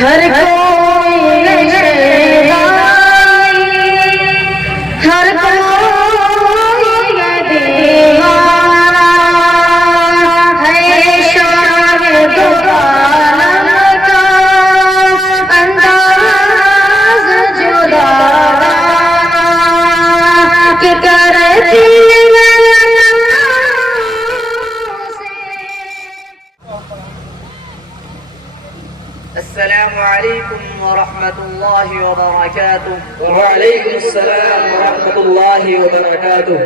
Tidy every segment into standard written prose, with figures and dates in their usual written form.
ہر کوئی نشے ہر کوئی دیوانہ ہے شاہد عالم کا انداز جداگانہ کہ کرتی السلام علیکم ورحمۃ اللہ وبرکاتہ۔ وعلیکم السلام ورحمۃ اللہ وبرکاتہ۔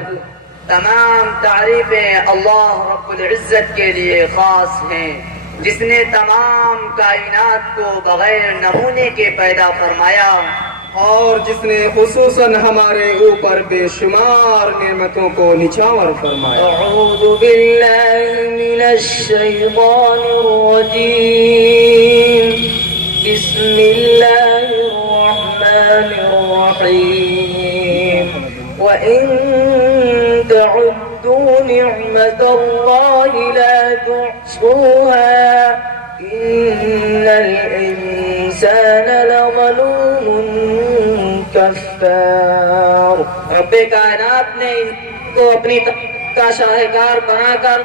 تمام تعریفیں اللہ رب العزت کے لیے خاص ہیں، جس نے تمام کائنات کو بغیر نمونے کے پیدا فرمایا اور جس نے خصوصاً ہمارے اوپر بے شمار نعمتوں کو نچھاور فرمایا۔ اعوذ باللہ من الشیطان الرجیم، بسم اللہ الرحمن الرحیم، وَإِن تَعُدُّوا نِعْمَةَ اللَّهِ لَا تُحْصُوهَا إِنَّ الْإِنسَانَ لَظَلُومٌ کفار۔ رب کائنات نے ان کو اپنی کا شاہکار بنا کر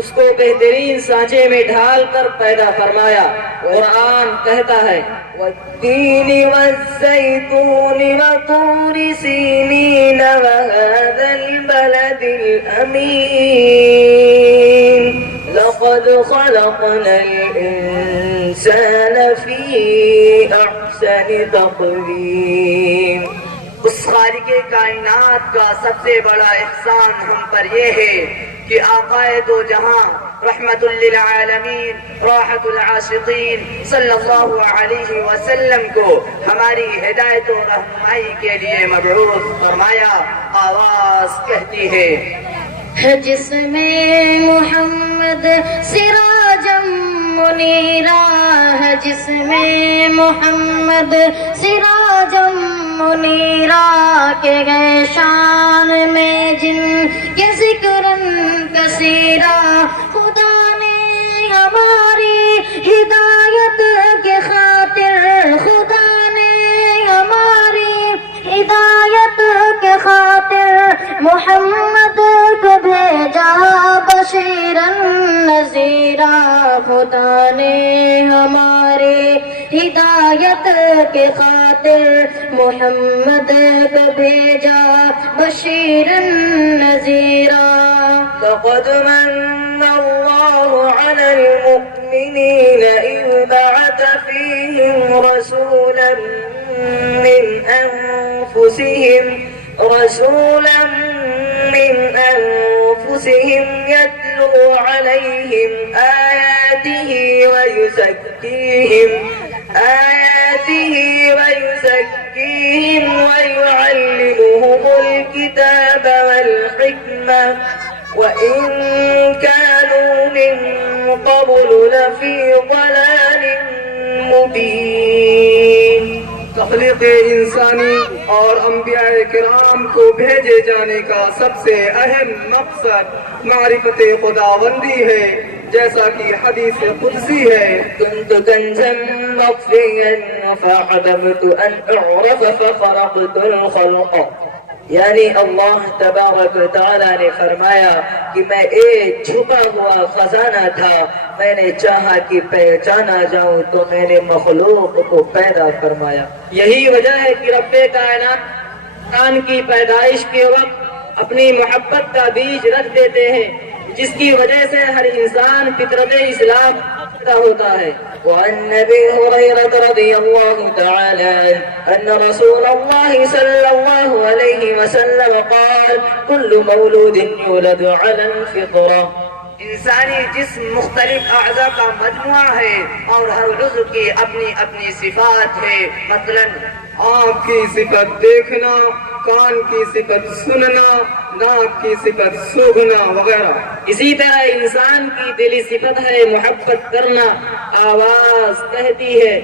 اس کو بہترین سانچے میں ڈھال کر پیدا فرمایا۔ قرآن کہتا ہے والتین والزیتون وطور سینین وهذا البلد الامین لقد خلقنا الانسان فی احسن تقویم۔ اس خالق کائنات کا سب سے بڑا احسان ہم پر یہ ہے کہ آقائے دو جہاں رحمت للعالمین راحت العاشقین صلی اللہ علیہ وسلم کو ہماری ہدایت و رہنمائی کے لیے مبعوث فرمایا۔ آواز کہتی ہے جس میں محمد سراجا منیرا ہے، جس میں محمد سراجا منیرا کے گئے شان میں جن کے ذکرن کثیرا۔ خدا نے ہماری ہدایت کے خاطر، خدا نے ہماری ہدایت کے خاطر محمد کو بھیجا بشیرن نذیرا۔ خدا نے ہماری ہدایت کے خاطر محمد کو بھیجا بشیرن نذیرا۔ لقد من الله على المؤمنين إذ بعث فيهم رسولا من أنفسهم يتلو عليهم آياته ويزكيهم ويعلمهم الكتاب والحكمة وإن كانوا من قبل لفي ضلال مبين۔ تخلیق انسانی اور انبیاء کرام کو بھیجے جانے کا سب سے اہم مقصد معرفت خداوندی ہے، جیسا کہ حدیث قدسی ہے كنت كنزا مخفيا فعدمت أن أعرف فخرقت الخلق۔ یعنی اللہ تبارک و تعالیٰ نے فرمایا کہ میں ایک چھپا ہوا خزانہ تھا، میں نے چاہا کہ پہچانا جاؤں تو میں نے مخلوق کو پیدا فرمایا۔ یہی وجہ ہے کہ رب کائنات انسان کی پیدائش کے وقت اپنی محبت کا بیج رکھ دیتے ہیں، جس کی وجہ سے ہر انسان فطرت اسلام پیدا ہوتا ہے۔ وعن ابي هريره رضي الله تعالى عنه ان رسول الله صلى الله عليه وسلم قال كل مولود يولد على الفطره۔ انسانی جسم مختلف اعضاء کا مجموعہ ہے اور ہر عضو کی اپنی اپنی صفات ہے۔ مثلا آنکھ کی صفت دیکھنا، کان کی صفت سننا، ناک کی صفت سونگھنا وغیرہ۔ اسی طرح انسان کی دلی صفت ہے محبت کرنا۔ آواز کہتی ہے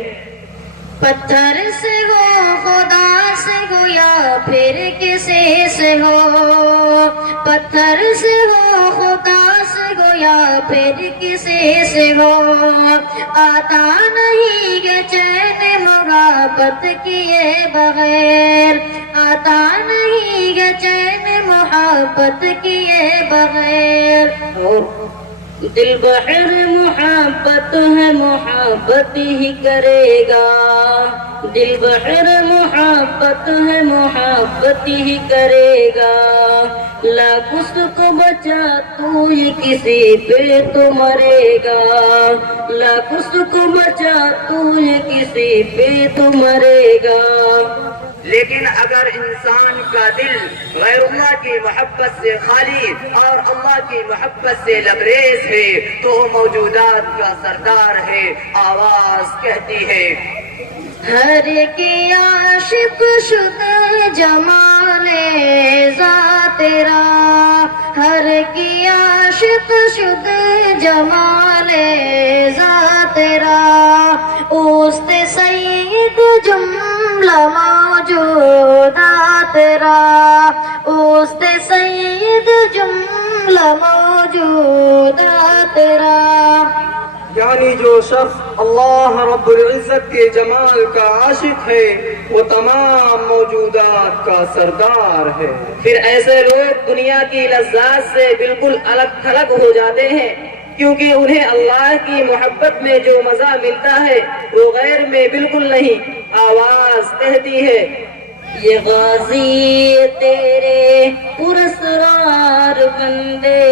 پتھر سے ہو، خدا سے ہو یا پھر کسی سے ہو، پتھر سے ہو، خدا سے ہو یا پھر کسی سے ہو، آتا نہیں گے چین محبت کیے بغیر، آتا نہیں گے چین محبت کیے بغیر۔ دل بحر محبت ہے محبت ہی کرے گا، دل بحر محبت ہے محبت ہی کرے گا، لاکھ اس کو بچا تو یہ کسی پہ تو مرے گا، لاکھ اس کو بچا تو یہ کسی پہ تو مرے گا۔ لیکن اگر انسان کا دل غیر اللہ کی محبت سے خالی اور اللہ کی محبت سے لبریز ہے تو وہ موجودات کا سردار ہے۔ آواز کہتی ہے، ہر کی عاشق شدہ جمال ذات تیرا، ہر کی عاشق شدہ جمال ذات تیرا، اوست سید جملہ موجودات تیرا، اوست سید جملہ موجودات تیرا۔ یعنی جو شخص اللہ رب العزت کے جمال کا عاشق ہے وہ تمام موجودات کا سردار ہے۔ پھر ایسے لوگ دنیا کی لذات سے بالکل الگ تھلگ ہو جاتے ہیں، کیونکہ انہیں اللہ کی محبت میں جو مزہ ملتا ہے وہ غیر میں بالکل نہیں۔ آواز کہتی ہے، یہ غازی تیرے پراسرار بندے،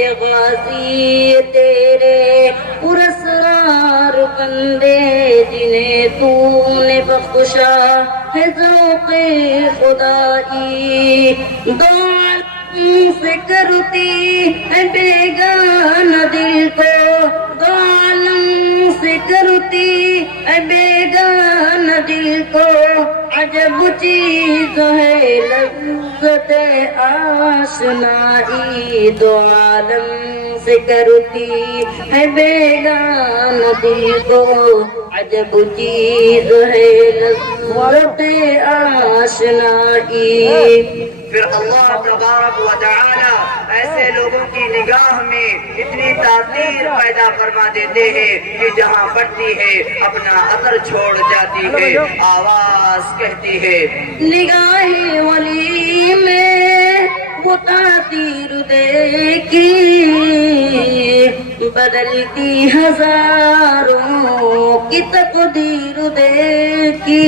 یہ غازی تیرے پراسرار بندے، جنہیں تو نے بخشا ہے ذوق خدائی، دعا سے کرتی ہے بیگانہ دل کو، دعا سے کرتی ہے بیگانہ دل کو، عجب چیز ہے لذت آشنائی، دو عالم سے کرتی ہے بیگانہ دل کو، عجب چیز ہے لذت آشنائی۔ پھر اللہ تبارک و تعالی ایسے لوگوں کی نگاہ میں اتنی تاثیر پیدا فرما دیتے ہیں کہ جہاں پڑتی ہے اپنا اثر چھوڑ جاتی ہے۔ آواز کہتی ہے، نگاہ ولی میں وہ تاثیر دیکھی، بدلتی ہزاروں کی تقدیر دیکھی۔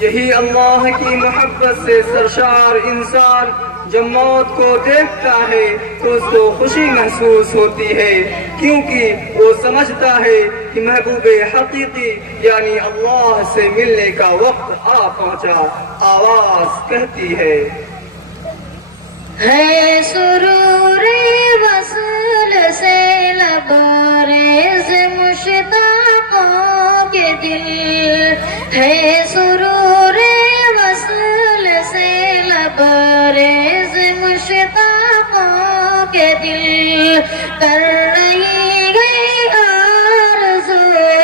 یہی اللہ کی محبت سے سرشار انسان جب موت کو دیکھتا ہے تو اس کو خوشی محسوس ہوتی ہے، کیونکہ وہ سمجھتا ہے کہ محبوب حقیقی یعنی اللہ سے ملنے کا وقت آ پہنچا۔ آواز کہتی ہے، سرور وصل سے لبریز مشتاقوں کے دل، ہے سرور وصل سے لبریز مشتاقوں کے دل، کر رہی گئی آرزوئے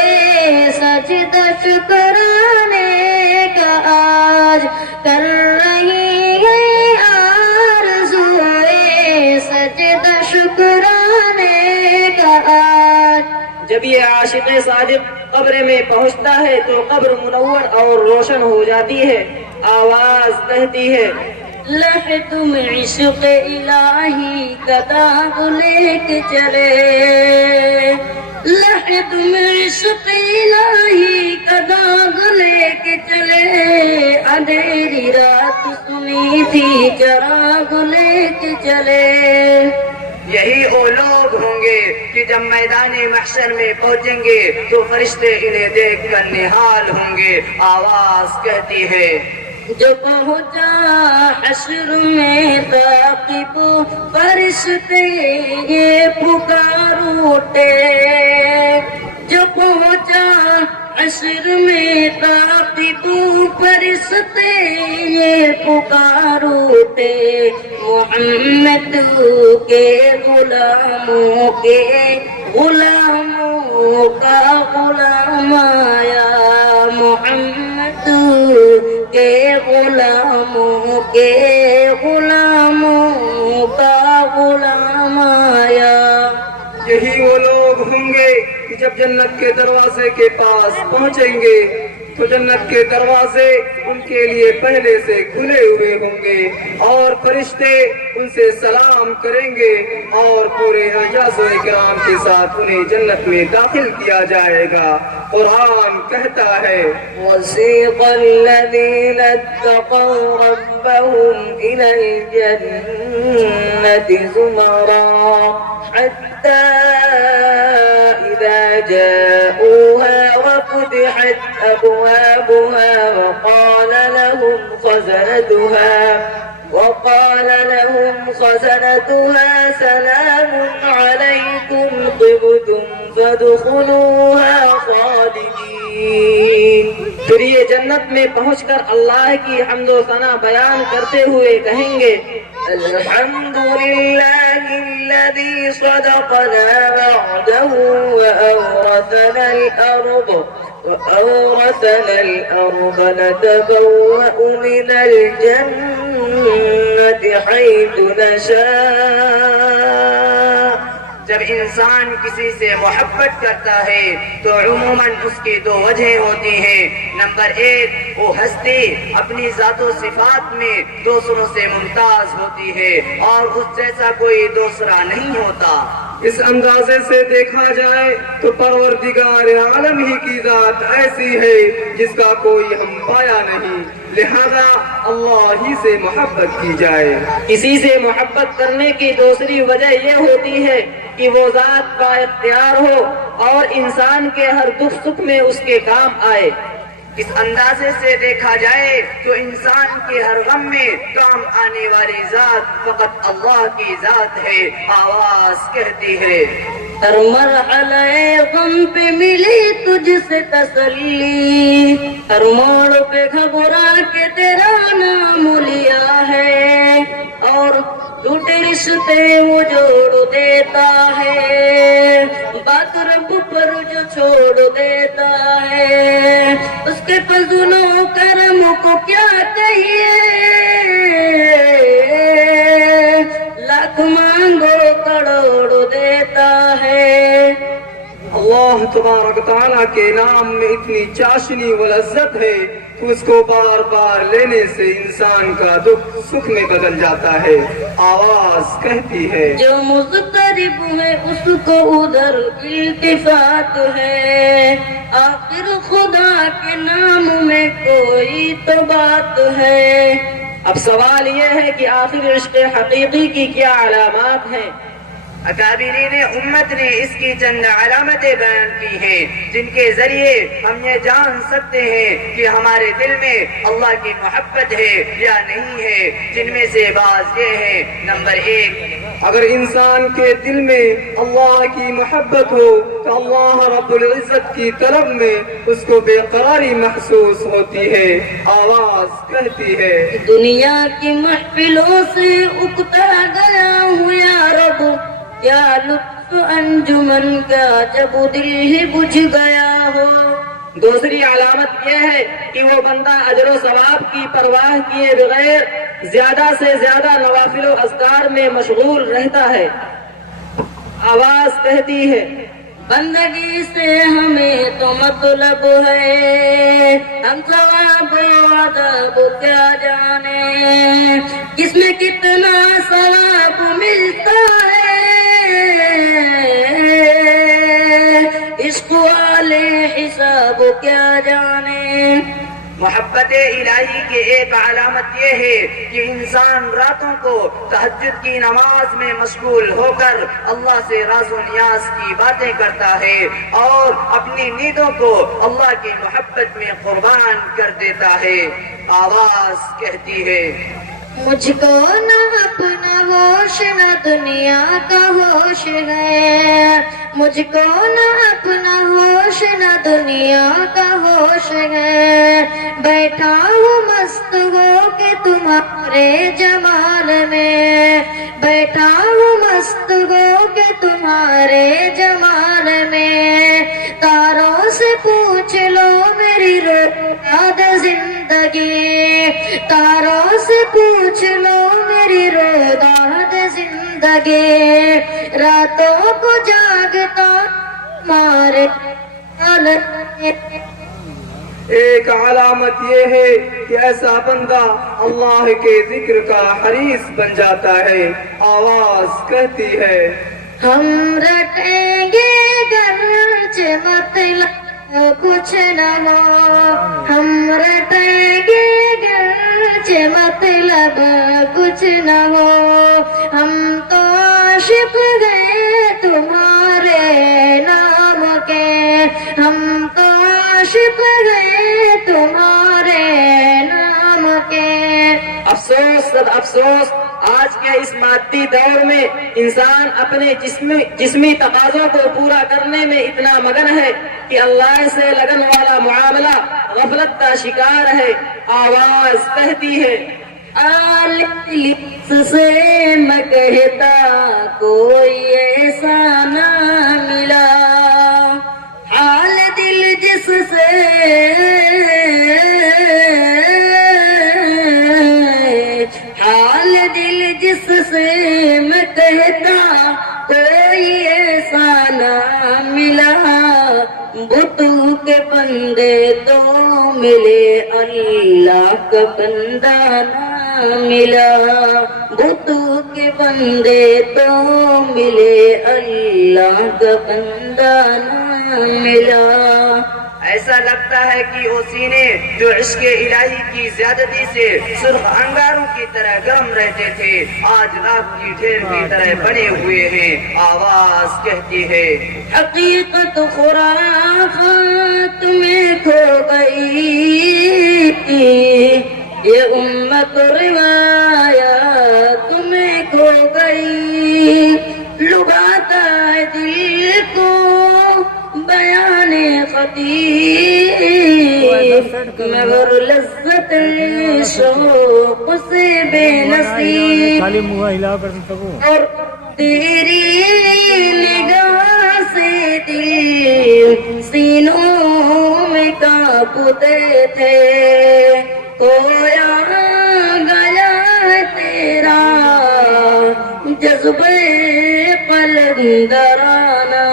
سجدہ شکرانے کا آج، کر رہی گئی آرزوئے سجدہ شکرانے کا آج۔ جب یہ عاشق صادق قبر میں پہنچتا ہے تو قبر منور اور روشن ہو جاتی ہے۔ آواز کہتی ہے، لحد میں عشق الہی کا داغ لے کے چلے، لحد میں عشق الہی کا داغ لے کے چلے، اندھیری رات سنی تھی چراغ لے کے چلے۔ یہی وہ لوگ ہوں گے کہ جب میدان محشر میں پہنچیں گے تو فرشتے انہیں دیکھ کر نہال ہوں گے۔ آواز کہتی ہے، جو پہنچا حشر میں ثاقب فرشتے یہ پکار اٹھے، جو پہنچا حشر میں ثاقب فرشتے یہ پکار اٹھے، محمد کے غلاموں کے غلاموں کا غلام آیا، محمد کے غلاموں کے غلاموں کا غلام آیا۔ جب جنت کے دروازے کے پاس پہنچیں گے تو جنت کے دروازے ان کے لیے پہلے سے کھلے ہوئے ہوں گے اور فرشتے ان سے سلام کریں گے اور پورے اعزاز و اکرام کے ساتھ انہیں جنت میں داخل کیا جائے گا۔ قرآن کہتا ہے وسيق الذين اتقوا ربهم إلى الجنة زمرا حتى إذا جاءوها وفتحت أبوابها وقال لهم خزنتها سلام عليكم طبتم فادخلوها خالدين۔ پھر یہ جنت میں پہنچ کر اللہ کی حمد و ثنا بیان کرتے ہوئے کہیں گے الحمد لله الذي صدقنا وعده وأورثنا الأرض نتبوأ من الجنة حيث نشاء۔ جب انسان کسی سے محبت کرتا ہے تو عموماً اس کی دو وجہیں ہوتی ہیں۔ نمبر ایک، وہ ہستی اپنی ذات و صفات میں دوسروں سے ممتاز ہوتی ہے اور اس جیسا کوئی دوسرا نہیں ہوتا۔ اس اندازے سے دیکھا جائے تو پروردگار عالم ہی کی ذات ایسی ہے جس کا کوئی ہم پایا نہیں، لہذا اللہ ہی سے محبت کی جائے۔ کسی سے محبت کرنے کی دوسری وجہ یہ ہوتی ہے کہ وہ ذات با اختیار ہو اور انسان کے ہر دکھ سکھ میں اس کے کام آئے۔ اس اندازے سے دیکھا جائے تو انسان کے ہر غم میں کام آنے والی ذات فقط اللہ کی ذات ہے۔ آواز کہتی ہے ہر مرحلہ غم پہ ملی تجھ سے تسلی، ہر موڑ پہ گھبرا کے تیرا نام لیا ہے، اور ٹوٹے رشتے وہ جوڑ دیتا ہے، بات رب پر جو چھوڑ دیتا ہے، اس کے فضل و کرم کو کیا کہیے، لاکھ مانگو کروڑ دیتا ہے۔ اللہ تبارک تعالیٰ کے نام میں اتنی چاشنی و لذت ہے کہ اس کو بار بار لینے سے انسان کا دکھ سکھ میں بدل جاتا ہے۔ آواز کہتی ہے جو مضطرب ہے اس کو ادھر التفات ہے، آخر خدا کے نام میں کوئی تو بات ہے۔ اب سوال یہ ہے کہ آخر عشق حقیقی کی کیا علامات ہیں؟ اکابرین امت نے اس کی چند علامتیں بیان کی ہیں جن کے ذریعے ہم یہ جان سکتے ہیں کہ ہمارے دل میں اللہ کی محبت ہے یا نہیں ہے، جن میں سے بعض یہ ہیں۔ نمبر ایک، اگر انسان کے دل میں اللہ کی محبت ہو تو اللہ رب العزت کی طلب میں اس کو بے قراری محسوس ہوتی ہے۔ آواز کہتی ہے دنیا کی محفلوں سے اکتا گیا ہوں یا رب، کیا لطف انجمن کا جب دل ہی بجھ گیا ہو۔ دوسری علامت یہ ہے کہ وہ بندہ اجر و ثواب کی پرواہ کیے بغیر زیادہ سے زیادہ نوافل و اذکار میں مشغول رہتا ہے۔ آواز کہتی ہے بندگی سے ہمیں تو مطلب ہے، ہم ثواب و عذاب کیا جانے، کس میں کتنا ثواب ملتا ہے، عشق والے حساب کیا جانے۔ محبت الہی کی ایک علامت یہ ہے کہ انسان راتوں کو تہجد کی نماز میں مشغول ہو کر اللہ سے راز و نیاز کی باتیں کرتا ہے اور اپنی نیندوں کو اللہ کی محبت میں قربان کر دیتا ہے۔ آواز کہتی ہے مجھ کو نہ اپنا ہوش نہ دنیا کا ہوش ہے، مجھ کو نہ اپنا ہوش نہ دنیا کا ہوش ہے، بیٹھا ہوں مست ہو کے تمہارے جمال میں، بیٹھا ہوں مست ہو کے تمہارے جمال میں، تاروں سے پوچھ لو میری روزاد زندگی، تاروں سے پوچھ لو میری روزاد زندگی، راتوں کو جاگتا ہمارے ایک علامت یہ ہے کہ ایسا بندہ اللہ کے ذکر کا حریص بن جاتا ہے. آواز کہتی ہے ہم رٹیں گے گرچہ مطلب کچھ نہ ہو، ہم رٹیں گے گرچہ مطلب کچھ نہ ہو، ہم تو عاشق گئے تمہارے نام کے، ہم تو عاشق گئے تمہارے نام کے. افسوس سب افسوس، آج کے اس مادی دور میں انسان اپنے جسمی تقاضوں کو پورا کرنے میں اتنا مگن ہے کہ اللہ سے لگن والا معاملہ غفلت کا شکار ہے. آواز کہتی ہے آلیس سے میں کہتا کوئی ایسا نہ ملا، حال دل جس سے حال دل جس سے میں کہتا کوئی ایسا نہ ملا، بتوں کے بندے تو ملے اللہ کا بندہ نہ ملا، بتوں کے بندے تو ملے اللہ کا بندہ نہ ملا. ایسا لگتا ہے کہ وہ سینے جو عشق الہی کی زیادتی سے سرخ انگاروں کی طرح گرم رہتے تھے آج راک کی ڈھیر کی طرح بنے ہوئے ہیں. آواز کہتی ہے حقیقت خرافات میں کھو گئی، یہ امت روایات میں کھو گئی، لباتا ہے دل کو بیان خطیر، مگر لذت شوق سے بے نصیب، اور تیری نگاہ سے دل سینوں میں کانپتے تھے، کھویا گیا تیرا جذبے قلندرانہ.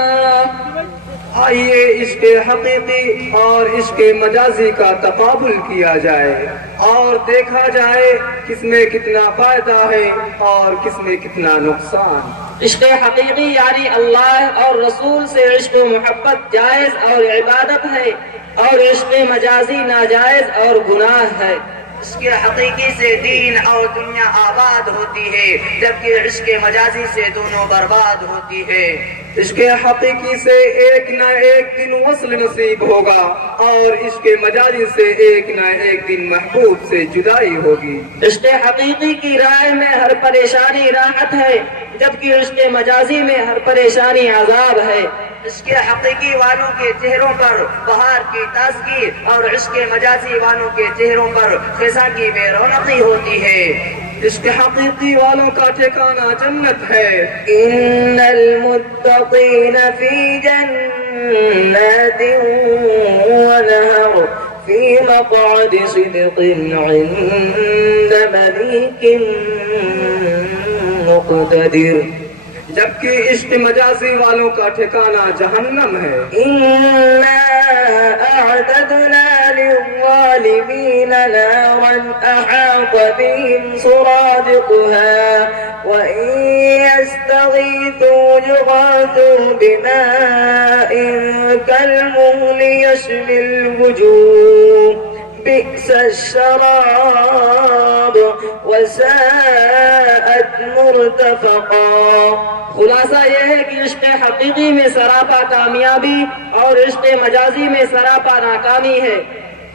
آئیے عشق حقیقی اور عشق مجازی کا تقابل کیا جائے اور دیکھا جائے کس میں کتنا فائدہ ہے اور کس میں کتنا نقصان. عشق حقیقی یعنی اللہ اور رسول سے عشق و محبت جائز اور عبادت ہے، اور عشق مجازی ناجائز اور گناہ ہے. عشق حقیقی سے دین اور دنیا آباد ہوتی ہے، جبکہ عشق مجازی سے دونوں برباد ہوتی ہے. عشق حقیقی سے ایک نہ ایک دن وصل نصیب ہوگا اور عشق مجازی سے ایک نہ ایک دن محبوب سے جدائی ہوگی. عشق حقیقی کی راہ میں ہر پریشانی راحت ہے، جبکہ عشق مجازی میں ہر پریشانی عذاب ہے. عشق حقیقی والوں کے چہروں پر بہار کی تازگی اور عشق مجازی والوں کے چہروں پر خزاں کی بے رونقی ہوتی ہے. عشق حقیقی والوں کا ٹھکانہ جنت ہے. ان المتقین فی جنات ونہر فی مقعد صدق عند ملیک مقتدر. جبکہ عشق مجازی والوں کا ٹھکانہ جہنم ہے. إنا أعتدنا للظالمين نارا أحاط بهم سرادقها وإن يستغيثوا يغاثوا بماء كالمهل يشوي الوجوه بئس الشراب وساءت مرتفقا. خلاصہ یہ ہے کہ عشق حقیقی میں سراپا کامیابی اور عشق مجازی میں سراپا ناکامی ہے.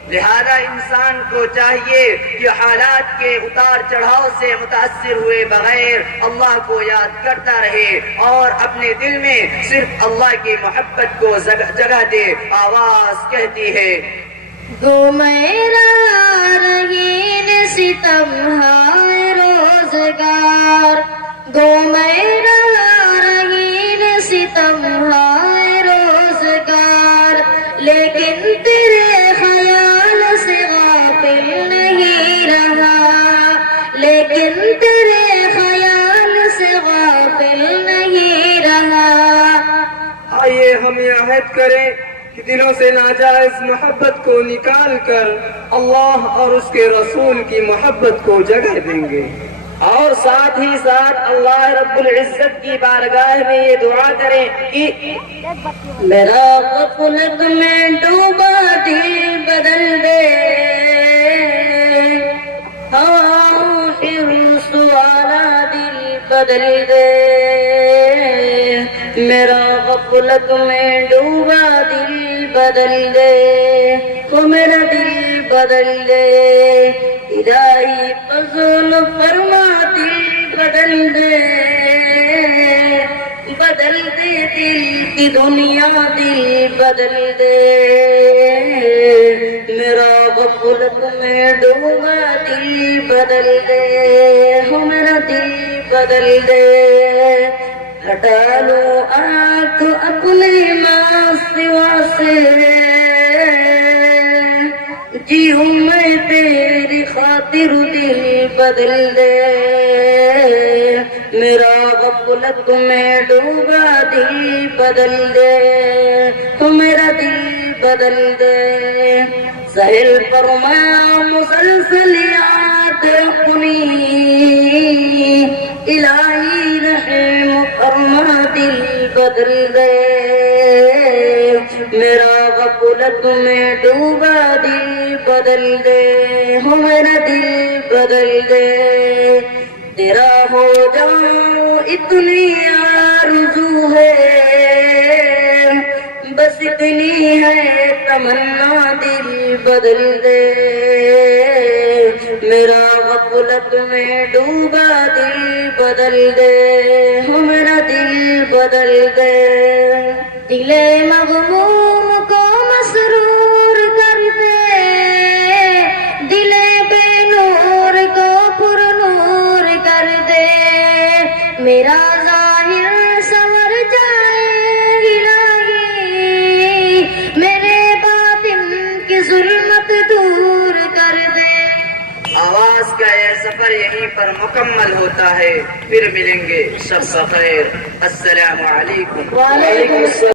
لہذا انسان کو چاہیے کہ حالات کے اتار چڑھاؤ سے متاثر ہوئے بغیر اللہ کو یاد کرتا رہے اور اپنے دل میں صرف اللہ کی محبت کو جگہ دے. آواز کہتی ہے گو میرا رہین ستم ہائے روزگار، گو میرا رہین ستم ہائے روزگار، لیکن تیرے خیال سے غافل نہیں رہا، لیکن تیرے خیال سے غافل نہیں رہا. آئیے ہم ہم یہ عہد کریں کہ دلوں سے ناجائز محبت کو نکال کر اللہ اور اس کے رسول کی محبت کو جگہ دیں گے، اور ساتھ ہی ساتھ اللہ رب العزت کی بارگاہ میں یہ دعا کریں کہ میرا غفلت میں ڈوبا دل بدل دے، حرص والا دل بدل دے، میرا غفلت میں ڈوبا دل بدل دے، وہ میرا دل بدل دے، الہی فضل فرما دل بدل دے، بدل دے دل کی دنیا دل بدل دے، میرا غفلت میں ڈوبا دل بدل دے، ہو میرا دل بدل دے، ہٹا لو آنکھ اپنے ماں سوا سے، جیوں میں تیری خاطر دل بدل دے، میرا غفلت میں ڈوبا دل بدل دے، تو میرا دل بدل دے، سہل فرما مسلسل یاد اپنی، الہی رحم فرما دل بدل دے، میرا غفلت میں ڈوبا دل بدل دے، ہو میرا دل بدل دے، تیرا ہو جاؤں اتنی آرزو ہے، بس اتنی ہے تمنا دل بدل دے، میرا غفلت میں ڈوبا دل بدل دے، ہو میرا دل بدل دے، دل مغموم کو مسرور کر دے، دل بے نور کو پر نور کر دے، میرا ظاہر سنور جائے الہی، میرے باطن کی ظلمت دور کر دے۔ آواز کا یہ سفر یہیں پر مکمل ہوتا ہے، پھر ملیں گے، شب بخیر، السلام علیکم۔ وعلیکم السلام۔